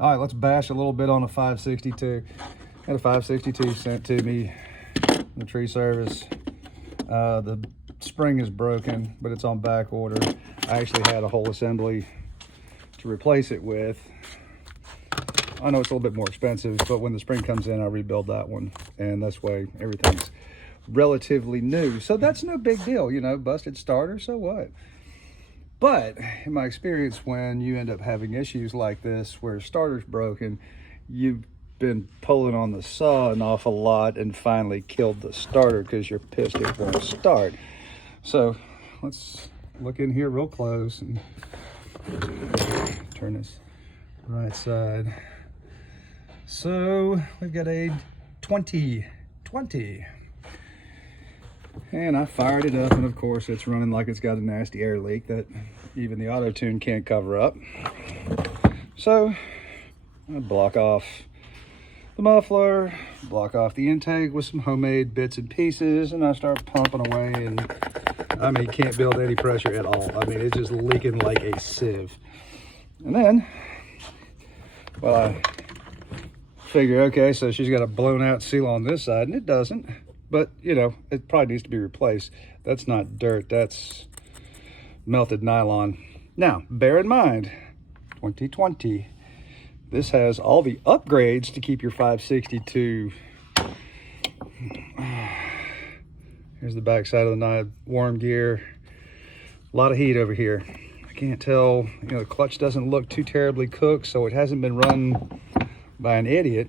All right, let's bash a little bit on a 562. Had a 562 sent to me in the tree service. The spring is broken, but it's on back order. I actually had a whole assembly to replace it with. I know it's a little bit more expensive, but when the spring comes in, I'll rebuild that one. And that's why everything's relatively new. So that's no big deal, you know, busted starter, so what? But in my experience, when you end up having issues like this, where starter's broken, you've been pulling on the saw an awful lot and finally killed the starter because you're pissed it won't start. So let's look in here real close and turn this right side. So we've got a 2020. And I fired it up, and of course it's running like it's got a nasty air leak that even the auto tune can't cover up. So I block off the muffler, block off the intake with some homemade bits and pieces, and I start pumping away, and I mean, can't build any pressure at all. I mean, it's just leaking like a sieve. And then, well, I figure, okay, so she's got a blown out seal on this side, and it doesn't. But, you know, it probably needs to be replaced. That's not dirt, that's melted nylon. Now, bear in mind, 2020, this has all the upgrades to keep your 562. Here's the back side of the knife, warm gear. A lot of heat over here. I can't tell, you know, the clutch doesn't look too terribly cooked, so it hasn't been run by an idiot.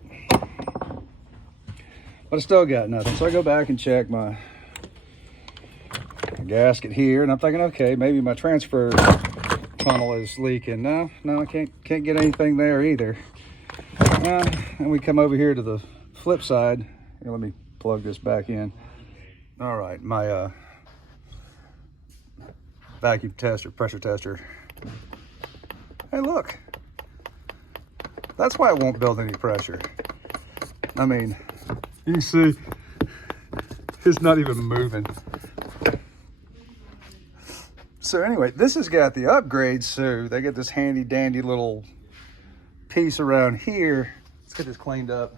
But I still got nothing. So I go back and check my gasket here, and I'm thinking, okay, maybe my transfer tunnel is leaking. No, I can't get anything there either. And we come over here to the flip side. Here, let me plug this back in. All right, my vacuum tester, pressure tester. Hey, look. That's why it won't build any pressure. I mean, you can see it's not even moving. So anyway, this has got the upgrades, so they get this handy dandy little piece around here. Let's get this cleaned up.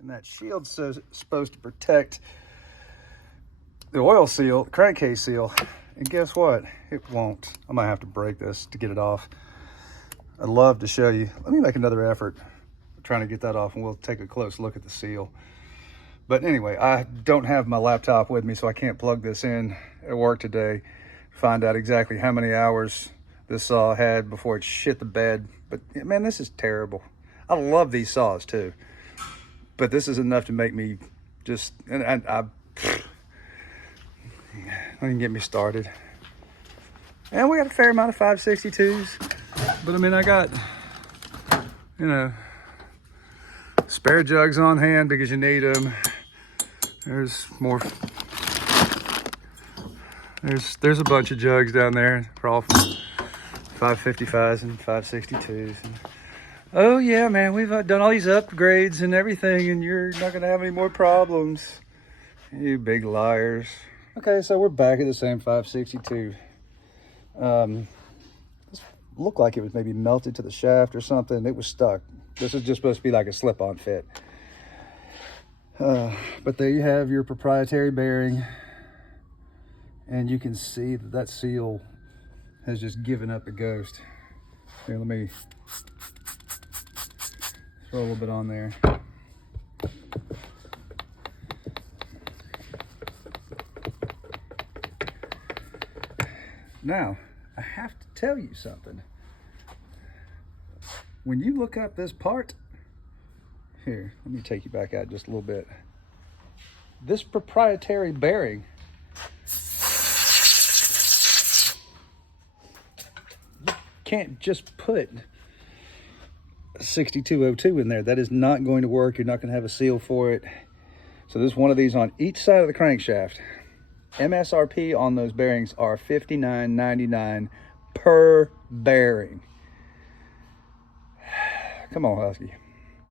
And that shield's supposed to protect the oil seal, the crankcase seal. And guess what? It won't. I might have to break this to get it off. I'd love to show you. Let me make another effort trying to get that off, and we'll take a close look at the seal. But anyway, I don't have my laptop with me, so I can't plug this in at work today. Find out exactly how many hours this saw had before it shit the bed. But man, this is terrible. I love these saws too, but this is enough to make me just, and I don't even get me started. And we got a fair amount of 562s, but I mean, I got, you know, spare jugs on hand because you need them. There's more. There's a bunch of jugs down there for all 555s and 562s. And, oh yeah, man, we've done all these upgrades and everything, and you're not gonna have any more problems. You big liars. Okay, so we're back at the same 562. This looked like it was maybe melted to the shaft or something. It was stuck. This is just supposed to be like a slip-on fit. But there you have your proprietary bearing. And you can see that that seal has just given up the ghost. Here, let me throw a little bit on there. Now, I have to tell you something. When you look up this part, here, let me take you back out just a little bit. This proprietary bearing, you can't just put a 6202 in there. That is not going to work. You're not going to have a seal for it. So there's one of these on each side of the crankshaft. MSRP on those bearings are $59.99 per bearing. Come on, Husky.